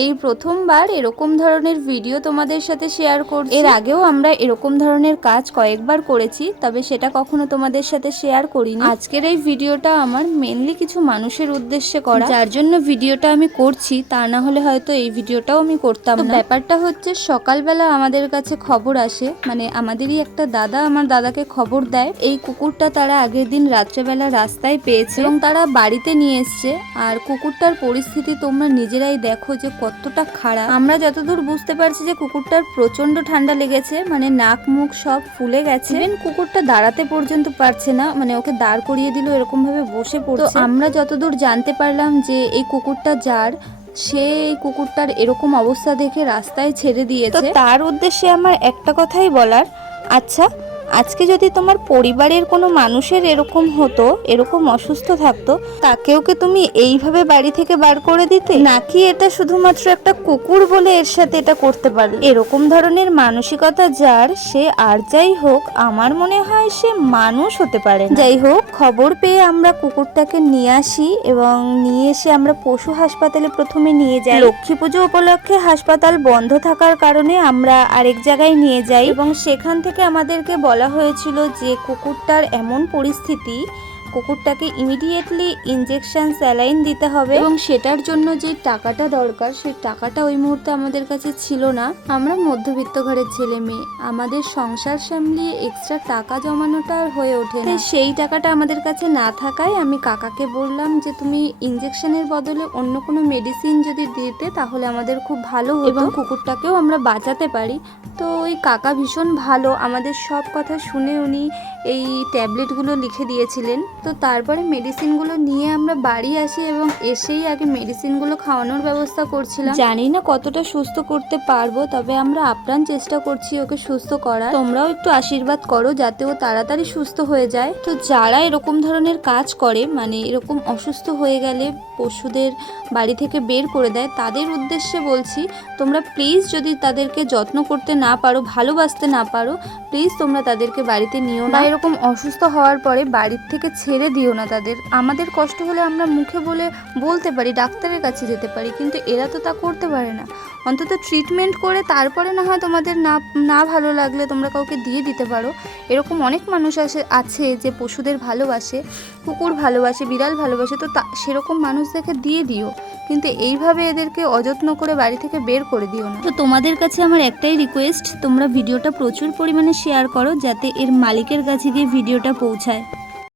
এই প্রথমবার এরকম ধরনের ভিডিও তোমাদের সাথে শেয়ার করছি। এর আগেও আমরা এরকম ধরনের কাজ কয়েকবার করেছি, তবে সেটা কখনো তোমাদের সাথে শেয়ার করিনি। আজকের এই ভিডিওটা আমার মেনলি কিছু মানুষের উদ্দেশ্যে করা, যার জন্য ভিডিওটা আমি করছি, তা না হলে হয়তো এই ভিডিওটাও আমি করতাম না। ব্যাপারটা হচ্ছে সকালবেলা আমাদের কাছে খবর আসে, মানে আমাদেরই একটা দাদা আমার দাদাকে খবর দেয় এই কুকুরটা তারা আগের দিন রাত্রেবেলা রাস্তায় পেয়েছে এবং তারা বাড়িতে নিয়ে এসছে। আর কুকুরটার পরিস্থিতি তোমরা নিজেরাই দেখো যে কতটা খারাপ। আমরা যতদূর বুঝতে পারছি যে কুকুরটার প্রচন্ড ঠান্ডা লেগেছে, মানে নাক মুখ সব ফুলে গেছে। কুকুরটা দাঁড়াতে পর্যন্ত পারছে না, মানে ওকে দাঁড় করিয়ে দিল এরকম ভাবে বসে পড়ছে। আমরা যতদূর জানতে পারলাম যে এই কুকুরটা যার, সে এই কুকুরটার এরকম অবস্থা দেখে রাস্তায় ছেড়ে দিয়েছে। তার উদ্দেশ্যে আমার একটা কথাই বলার, আচ্ছা আজকে যদি তোমার পরিবারের কোনো মানুষের এরকম হতো, এরকম অসুস্থ থাকতো, তাকেও কি তুমি এইভাবে বাড়ি থেকে বার করে দিতে? নাকি এটা শুধুমাত্র একটা কুকুর বলে এর সাথে এটা করতে পারে? এরকম ধরনের মানসিকতা যার, সে আর যাই হোক আমার মনে হয় সে মানুষ হতে পারে না। যাই হোক, খবর পেয়ে আমরা কুকুরটাকে নিয়ে আসি এবং নিয়ে এসে আমরা পশু হাসপাতালে প্রথমে নিয়ে যাই। লক্ষ্মী পুজো উপলক্ষে হাসপাতাল বন্ধ থাকার কারণে আমরা আরেক জায়গায় নিয়ে যাই এবং সেখান থেকে আমাদেরকে বলা হয়েছিল যে কুকুরটার এমন পরিস্থিতি, কুকুরটাকে ইমিডিয়েটলি ইনজেকশন স্যালাইন দিতে হবে এবং সেটার জন্য যে টাকাটা দরকার সেই টাকাটা ওই মুহূর্তে আমাদের কাছে ছিল না। আমরা মধ্যবিত্ত ঘরের ছেলে মেয়ে, আমাদের সংসার সামলিয়ে এক্সট্রা টাকা জমানোটা আর হয়ে ওঠে না। সেই টাকাটা আমাদের কাছে না থাকায় আমি কাকাকে বললাম যে তুমি ইনজেকশনের বদলে অন্য কোনো মেডিসিন যদি দিতে তাহলে আমাদের খুব ভালো হতো এবং কুকুরটাকেও আমরা বাঁচাতে পারি। তো ওই কাকা ভীষণ ভালো, আমাদের সব কথা শুনে উনি এই ট্যাবলেটগুলো লিখে দিয়েছিলেন। তো তারপরে মেডিসিনগুলো নিয়ে আমরা বাড়ি আসি এবং এসেই আগে মেডিসিনগুলো খাওয়ানোর ব্যবস্থা করছিলাম। জানি না কতটা সুস্থ করতে পারবো, তবে আমরা আপ্রাণ চেষ্টা করছি ওকে সুস্থ করার। তোমরাও একটু আশীর্বাদ করো যাতে ও তাড়াতাড়ি সুস্থ হয়ে যায়। তো যারা এরকম ধরনের কাজ করে, মানে এরকম অসুস্থ হয়ে গেলে পশুদের বাড়ি থেকে বের করে দেয়, তাদের উদ্দেশ্যে বলছি তোমরা প্লিজ যদি তাদেরকে যত্ন করতে না পারো, ভালোবাসতে না পারো, প্লিজ তোমরা তাদেরকে বাড়িতে নিও না। এরকম অসুস্থ হওয়ার পরে বাড়ির থেকে ছেড়ে দিও না তাদের। আমাদের কষ্ট হলে আমরা মুখে বলতে পারি, ডাক্তারের কাছে যেতে পারি, কিন্তু এরা তো তা করতে পারে না। অন্তত ট্রিটমেন্ট করে তারপরে না হয় তোমাদের না ভালো লাগলে তোমরা কাউকে দিয়ে দিতে পারো। এরকম অনেক মানুষ আছে যে পশুদের ভালোবাসে, কুকুর ভালোবাসে, বিড়াল ভালোবাসে, তো সেরকম মানুষদেরকে দিয়ে দিও, কিন্তু এইভাবে এদেরকে অযত্ন করে বাড়ি থেকে বের করে দিও না। তো তোমাদের কাছে আমার একটাই রিকোয়েস্ট, তোমরা ভিডিওটা প্রচুর পরিমাণে শেয়ার করো যাতে এর মালিকের কাছে গিয়ে ভিডিওটা পৌঁছায়।